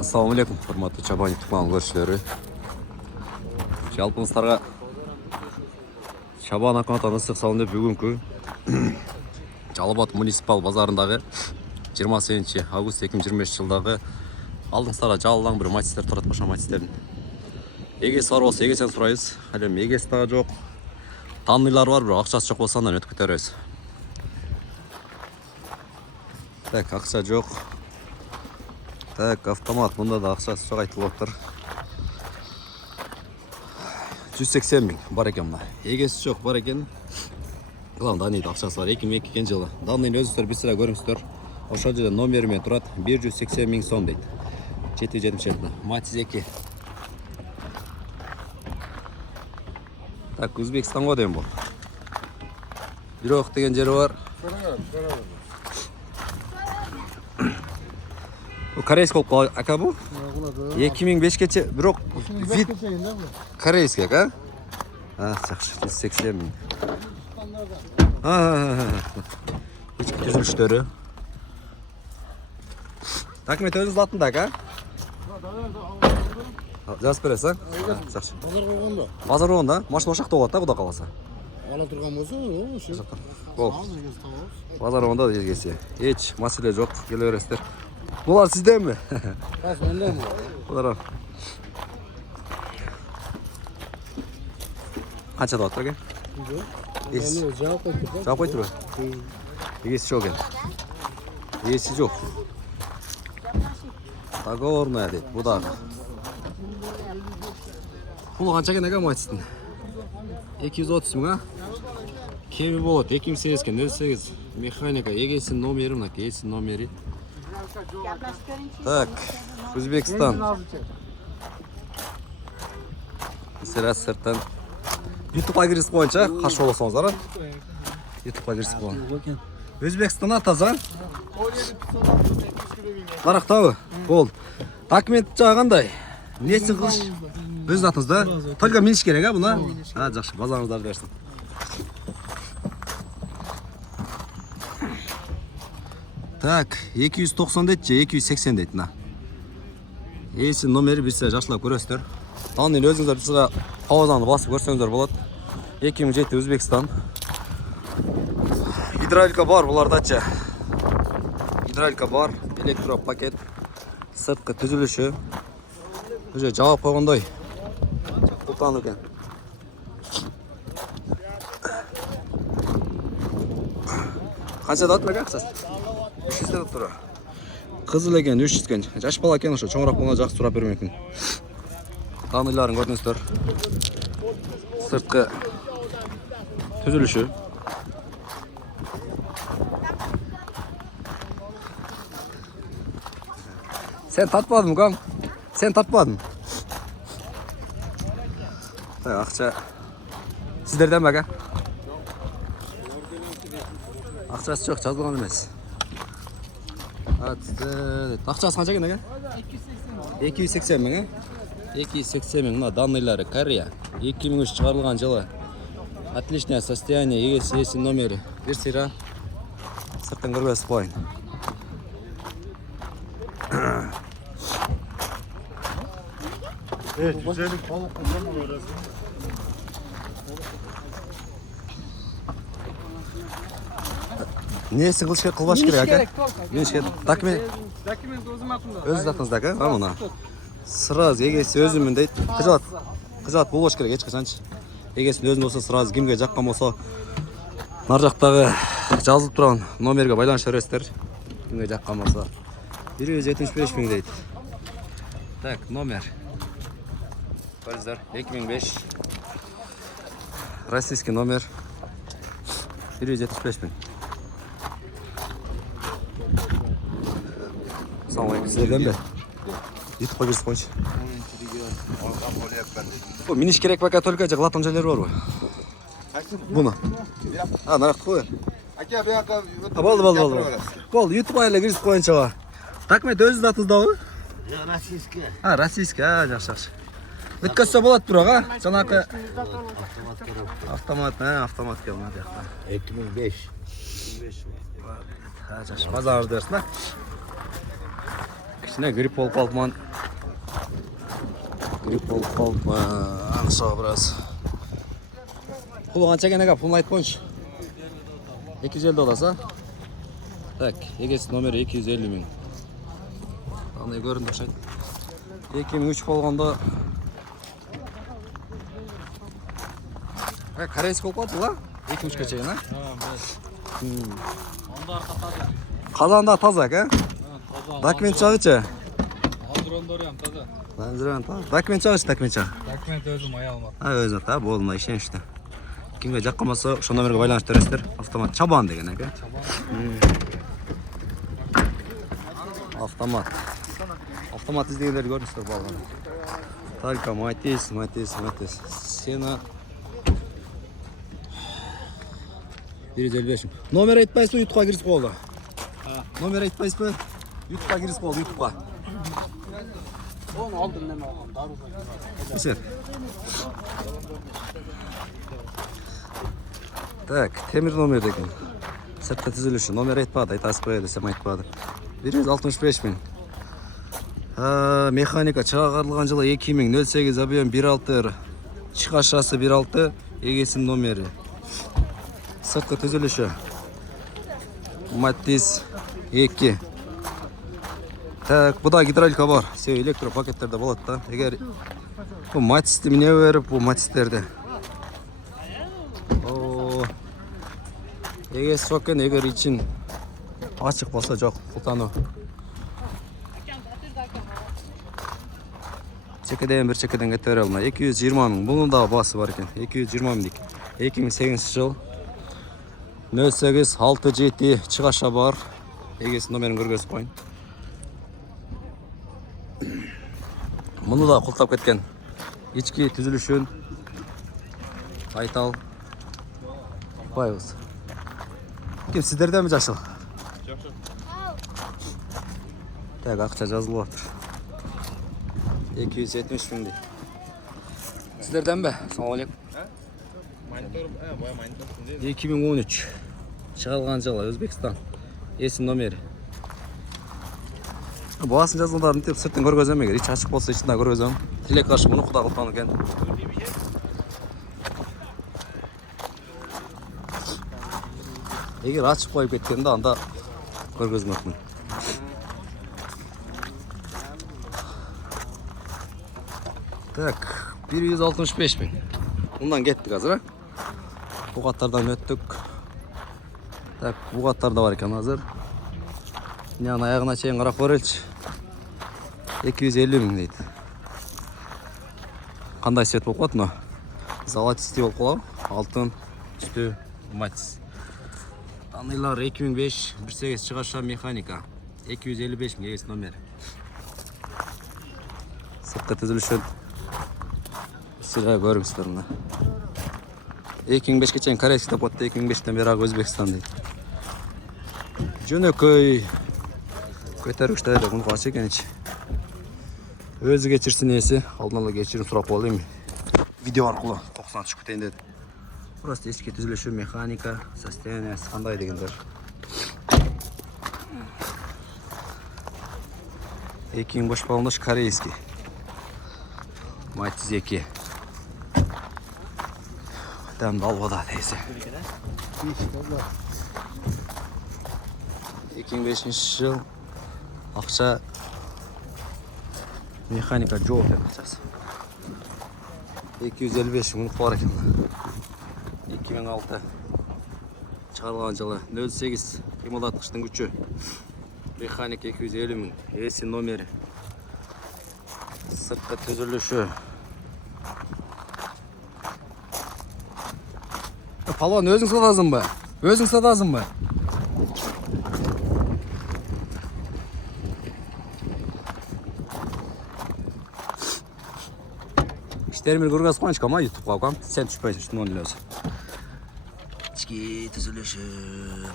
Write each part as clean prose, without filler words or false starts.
Assalamu alaikum, hurmatli Чабан YouTube kanal görüşleri. Жалпыңыздарға Чабан аккаунтын ыстық салынды бүгінгі Жалал-Абад муниципал базарындағы 28 август 2025 жылдағы алдыңыздарда жалылаң бір матчтер тұрады қоша матчтерін. Егесі бар болса егесен сұрайыз. Әлем егесі тағы жоқ. Танылар бар, бір ақшасы жоқ болса андан өтіп кетеріз. Так, ақша жоқ. Так, автомат, мұнда да ақшасы жоқ айтылып отыр. 180 мың бар екен мұна. Егесі жоқ бар екен. Главное, данныйды ақшасы бар. 2002 жылы. Данныйын өзіңіздер бір сірә көріңіздер. Ошол жерде номерімен тұрады. 180 мың сом дейді. 770 Матиз 2. Так, Өзбекстанға дейін бұл. Бирок деген жері бар. Корейский болып қалай, ака бұл? 2005-ке бирок вид корейский, ака? Жақшы, 180 мың. Ешкі түзіліштері. Документ өзіңіз латында, ака? Жазып бересіз, а? Жақшы. Базар қойғанда? Базар қойғанда? Машина ошақта болады, құда қаласа? Ала тұрған болса, Бол. Базар қойғанда да егесі. Еш мәселе жоқ, келе бересіздер. Бұлар сізден ме? Менде ме? Бұлар. Қанша да отыр, ака? Жауап қойып тұр ба? Егесі жоқ екен. Егесі жоқ. Договорная дейді, бұдағы. Бұл қанша екен, ака матчтың? 230 мың, а? Кемі болады, 2008 кен, 08. Механика, егесі номері, мына егесі номері. Так, Өзбекстан. Сірәс сырттан. Ютубқа кірісіп қойынша, қашы оласаңыздар, а? Ютубқа кірісіп қойын. Өзбекстан атаза? Нарақтауы? Болды. Документ жағандай. Несін қылыш? Өз атыңызда? Только миниш керек, а, бұна? Жақшы, базарыңыздар берсін. Так, 290 дейді, 280 дейді, на. Есі номері бірсе жақшылап көресіздер. Танын өзіңіздер бірсіға паузаны басып көрсеңіздер болады. 2007 Өзбекстан. Гидравлика бар бұларда че. Гидравлика бар, электропакет, сыртқы түзіліші. Уже жауап қойғандай. Құлтан екен. Қанша да атмай қақсыз? 300 да тұра. Қызыл екен, 300 кен. Жаш бала екен, ұшы чоңырақ болғанда жақсы сұрап бермекін. Таныларын көрдіңіздер. Сыртқы түзіліші. Sen татпадың, қам? Sen татпадың? Ақша сіздерден бәка? Ақшасы жоқ, жазылған емес. Ақшасы қанша екен, әке? 280 мың, 280 мың, мына данныйлары Корея. 2003 шығарылған жылы. Отличное состояние, егесі номері. Bir сыра. Сырттың көрбесі қойын. Güzellik balık kullanma orası. Несін қылбаш керек, әке? Миниш керек. Документ Өзім атымда. өз затыңызда, әке? Мұна. Сыраз, егесі өзімін дейді. Қыжат болғаш керек, ешқашаншы. Егесін өзін болса сыраз, кімге жаққан болса нар жақтағы жазылып тұрған номерге байланыс өресіздер. Кімге жаққан болса 175 мың дейді. Так, номер. Көріздер, 2005. Российский номер. 175 мың. Ассалаумалейкум, сіздерден бе? Ютубқа кірісіп қойыншы. Миниш керек бәка, только латон жерлер бар ба? Бұны? Нарақты қой. Болды, ютубқа әлі кірісіп қойыншаға. Документ өзіңіз атыңызда ғой? Российский. Российский, жақсы. Өткөзсе болады бұраға, жаңағы... Автомат келмеді. 2005. Жақсы, базарыңыз дерсін, а? Кішіне грипп болып қалдыман. Yük болып қалып ақшаға біраз. Пұлы қанша екен аға? Пұлын айтып қойыңызшы. 250 оласа? Так, егесі номері 250 мың. Андай көрінді ұқсайды. 2003 болғанда корейский болып қалды ба? 2003-ке шейін, а? Қазанда таза, ка? Документ жағычы? Документ жағычы, документ жағы? Документ өзім аяғым бар. Өзі та, болына ішен ішті. Кімге жаққа маса, ұшан номерге байланыш төрестер. Автомат чабан деген, әке? Автомат. Автомат іздегендерді көріністер балғаны. Только Матис. Сена 155. Номер айтпайсыз ба, ютубқа кіріс болды? Номер айтпайсыз ба, ютубқа кіріс болды, ютубқа. Оны алдым неме алған, даруда. Кесер. Так, темір номер деген. Сыртқа түзіліші. Номер айтпады, айтасыз қойды, десем айтпады. 165 мың. Механика шығарылған жылы 2008 объем 1.6, шығашасы 1.6, егесінің номері. Сыртқы түзіліші. Матис 2. Так, бұда гидравлика бар. Сеу электропакеттерде болады да. Егер бұл матисті міне өріп, бұл матистерді. Егер сокен, егер için açık болса жоқ, құлтану. Чекеден бір чекеден көтере алмай. 220 мың. Бұның да басы бар екен. 220 мың дейік. 2008 жыл. 0867 шығаша бар. Егесі номерін көргөзіп қойын. Мұны да құлтап кеткен. Ички түзілішін. Айтал. Байыз. Кім сіздерден бі жашыл? Жақсы. Так, ақша жазылып отыр. 270 мың дейді. Сіздерден бі? Ассалаумағалейкум. Монитор, монитор. 2013 шығарылған жылы Өзбекстан. Есім номері. Басын жазылдарын деп сырттың көргөзем егер. Ич ашық болса ішінде көргөзем. Телек қаршы мұны құда қылтаны кен. Егер ашық қойып кеткенде анда көргөзмөкмүн. Так, 165 мың. Ondan gittik hazır. Bu katlardan öttük. Так, bu katlarda var iken hazır. Yani ayağına çeyin qaraq var 250 мың deydi. Qanday свет болып қалады мына? Золотистый болып қалады. Алтын, түсті, матис. Даныйлар 2005, 1.8 шығаша механика. 255 мың егесі номер. Сыртқы түзілішін. Сірі көріңіздер мұны. 2005-ке чейін корейский деп отты, 2005-тен бері Өзбекстан дейді. Жөнөкөй көтергіштері бұны қашы екен еш. Өзі кечірсін есі, алдын ала кечірін сұрап болды еме. Видео арқылы 90 түшіп кетейін деді. Просто еске түзіліші, механика, состояние, қандай дегендер. 2005 балындаш корейский. Матис 2. Дәмді алғада тейсі. 2005 жыл ақша механика жоқ екен ақшасы. 255 мың бар екен. 2006 шығарылған жылы 08 қимылдатқыштың күші. Механика 250 мың. Есі номері. Сыртқы түзіліші. Палуан, өзің сатасың ба? Өзің сатасың ба? İşlerimi көргөзүп қойыншы кама ютубқа қойам. Сен түшпейсің үшін оны өзі. Ішке түзілішін.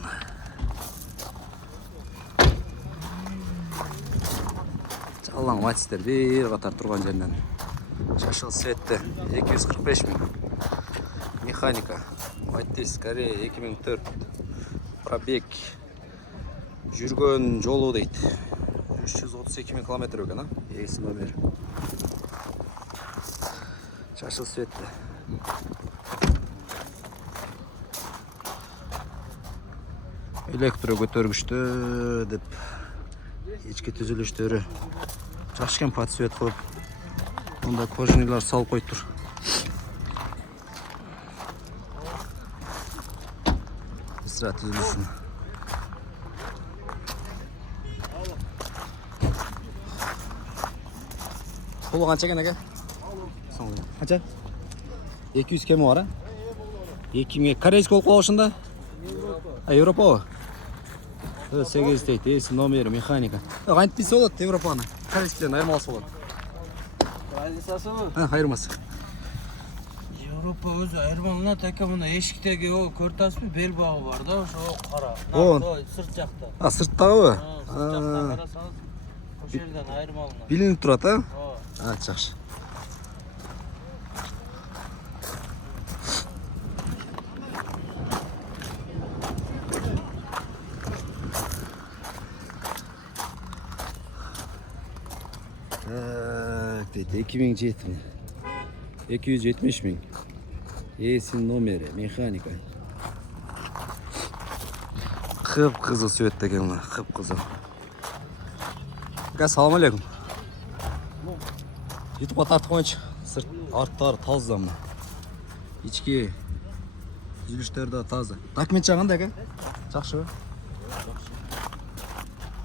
Жалаң матистер бір қатар тұрған жерден. Шашыл светті 245 мың. Механика. Матис Корея 2004. Пробег. Жүрген жолу дейді. 332 мың километр екен, егесі номер. Шашыл светті. Электро көтөргүчтө деп ички түзүлүштөрү жакшы подсвет кылып, мында кожанилар салып коюптур. Быстро түзүлүшүн. Пулу канча экен ака? Канча? 200 кеми бар, а? 2000 корейский болуп калабы ушунда? Европа. 8 дейт, эси номери механика. Кантип билсе болот Европаны? Корейскиден айырмаласы болот. Разницасыбы? Айырмасы. Европа өзү айырмаланат, ака мына эшиктеги о көртасызбы, бел багы бар да, ошо кара. О. Сырт жакта. Сырттагыбы? Сырт жакта карасаңыз, ошол жерден айырмаланат. Билинип турат, а? Ооба. Жакшы. Deydi 2007 270 bin. Esin nomeri, mekanika. Kıpkızıl süvetте eкен мына, kıpkızıl. Assalamu alaikum. YouTube'a тартып коюнчу. Сырт арттары таза мына. Ички түзүлүштөр да таза. Документ жагында ака? Жакшыбы?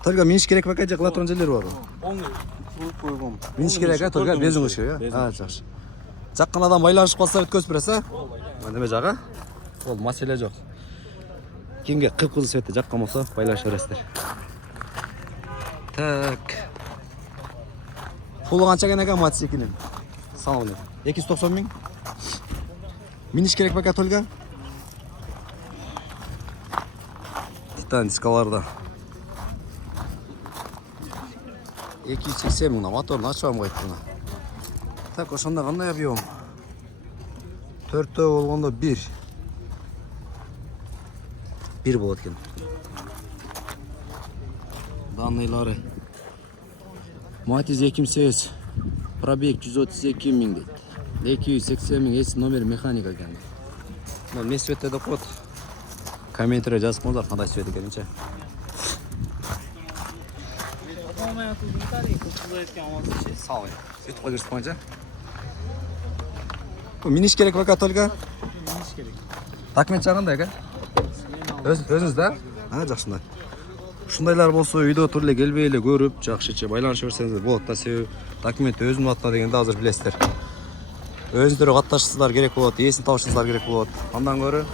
Только миниш керек бака же кыла турган жерлери барбы? Койгом. Миниш керек а, только бензин кыш керек а? Жакшы. Жаккан адам байланышып калса өткөзүп бересиз а? Мына жага. Ол маселе жок. Кимге кыпкызыл светте жаккан болсо байланыша бересиздер. Так. Пулу канча экен ака мотоциклдин? Салам алейкум. 290 миң. Миниш керек бака только? Титан дискаларда. 280 миң, моторун ачпам коюп мына. Так, ошондо кандай объем? 4төө болгондо 1. 1 болот экен. Данныйлары. Матиз 2008. Пробег 132 миң дейт. 280 миң, эси номер механика экен. Мына эмне светте деп коет. Комментарий жазып коңуздар кандай свет экенинчи. Sağ olun. YouTube'a girsin önce. Bu miniş gerek baka Tolga. Миниш керек. Dokument çağırında ya. Özünüzde? Ha, жақшында. Ушундайлар болсо үйдө отуруп эле келбей эле көрүп, жакшыча байланышып берсеңиздер болот да. Себеби документ өзүмдүн атына дегенди азыр билесиздер. Өзүңүздөр катташсаңыздар керек болот, ээсин табышыңыздар керек болот. Андан көрө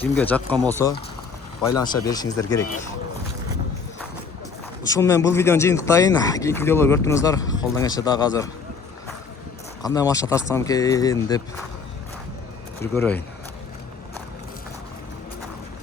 кимге жаккан болсо байланыша беришиңиздер керек. Ушул менен бул видеону жыйынтыктайын. Кийинки видеолор көрүңүздөр. Колдон келсе дагы азыр кандай машина тартсам экен деп bir көрөйүн.